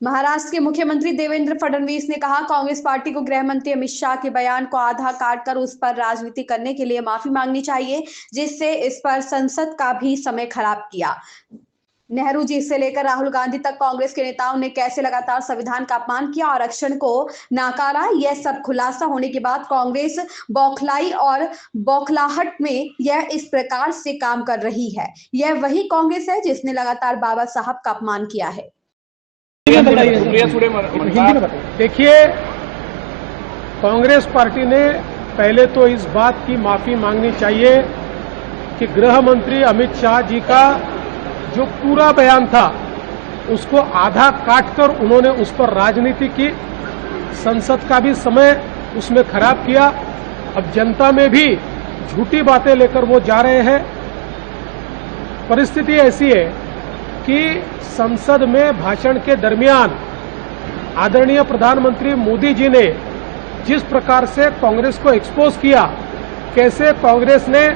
महाराष्ट्र के मुख्यमंत्री देवेंद्र फडणवीस ने कहा, कांग्रेस पार्टी को गृह मंत्री अमित शाह के बयान को आधा काट कर उस पर राजनीति करने के लिए माफी मांगनी चाहिए, जिससे इस पर संसद का भी समय खराब किया। नेहरू जी से लेकर राहुल गांधी तक कांग्रेस के नेताओं ने कैसे लगातार संविधान का अपमान किया, आरक्षण को नकारा। यह सब खुलासा होने के बाद कांग्रेस बौखलाई और बौखलाहट में यह इस प्रकार से काम कर रही है। यह वही कांग्रेस है जिसने लगातार बाबा साहब का अपमान किया है। देखिए, कांग्रेस पार्टी ने पहले तो इस बात की माफी मांगनी चाहिए कि गृह मंत्री अमित शाह जी का जो पूरा बयान था उसको आधा काटकर उन्होंने उस पर राजनीति की, संसद का भी समय उसमें खराब किया। अब जनता में भी झूठी बातें लेकर वो जा रहे हैं। परिस्थिति ऐसी है कि संसद में भाषण के दरमियान आदरणीय प्रधानमंत्री मोदी जी ने जिस प्रकार से कांग्रेस को एक्सपोज किया, कैसे कांग्रेस ने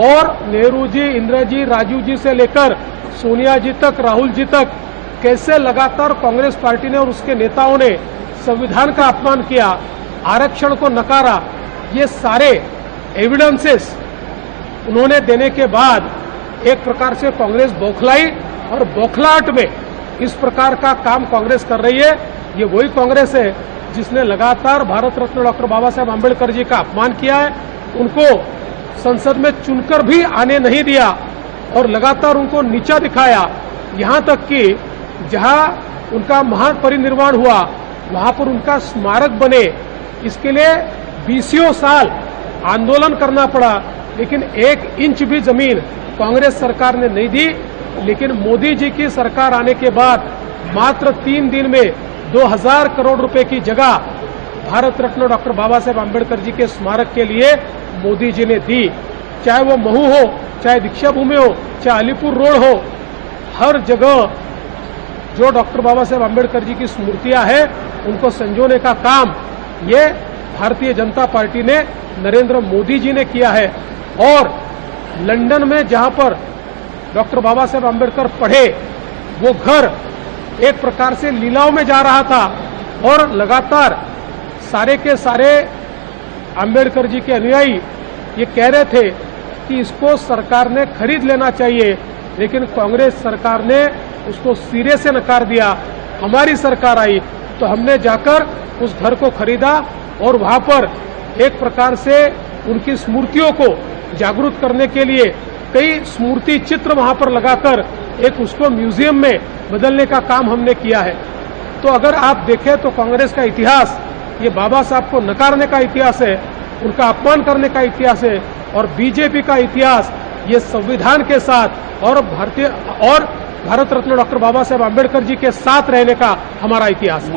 और नेहरू जी, इंदिरा जी, राजीव जी से लेकर सोनिया जी तक, राहुल जी तक, कैसे लगातार कांग्रेस पार्टी ने और उसके नेताओं ने संविधान का अपमान किया, आरक्षण को नकारा, ये सारे एविडेंसेस उन्होंने देने के बाद एक प्रकार से कांग्रेस बौखलाई और बौखलाहट में इस प्रकार का काम कांग्रेस कर रही है। ये वही कांग्रेस है जिसने लगातार भारत रत्न डॉक्टर बाबा साहेब आंबेडकर जी का अपमान किया है, उनको संसद में चुनकर भी आने नहीं दिया और लगातार उनको नीचा दिखाया। यहाँ तक कि जहाँ उनका महापरिनिर्वाण हुआ वहाँ पर उनका स्मारक बने, इसके लिए 20 साल आंदोलन करना पड़ा, लेकिन 1 इंच भी जमीन कांग्रेस सरकार ने नहीं दी। लेकिन मोदी जी की सरकार आने के बाद मात्र 3 दिन में 2000 करोड़ रुपए की जगह भारत रत्न डॉक्टर बाबा साहेब आंबेडकर जी के स्मारक के लिए मोदी जी ने दी। चाहे वो महू हो, चाहे दीक्षा भूमि हो, चाहे अलीपुर रोड हो, हर जगह जो डॉक्टर बाबा साहेब आंबेडकर जी की स्मृतियां हैं उनको संजोने का काम ये भारतीय जनता पार्टी ने, नरेंद्र मोदी जी ने किया है। और लंदन में जहां पर डॉक्टर बाबा साहेब आंबेडकर पढ़े, वो घर एक प्रकार से लीलाओं में जा रहा था और लगातार सारे के सारे आंबेडकर जी के अनुयायी ये कह रहे थे कि इसको सरकार ने खरीद लेना चाहिए, लेकिन कांग्रेस सरकार ने उसको सिरे से नकार दिया। हमारी सरकार आई तो हमने जाकर उस घर को खरीदा और वहां पर एक प्रकार से उनकी स्मृतियों को जागरूक करने के लिए कई स्मृति चित्र वहां पर लगाकर एक उसको म्यूजियम में बदलने का काम हमने किया है। तो अगर आप देखें तो कांग्रेस का इतिहास ये बाबा साहब को नकारने का इतिहास है, उनका अपमान करने का इतिहास है, और बीजेपी का इतिहास ये संविधान के साथ और भारत रत्न डॉक्टर बाबा साहेब आंबेडकर जी के साथ रहने का हमारा इतिहास है।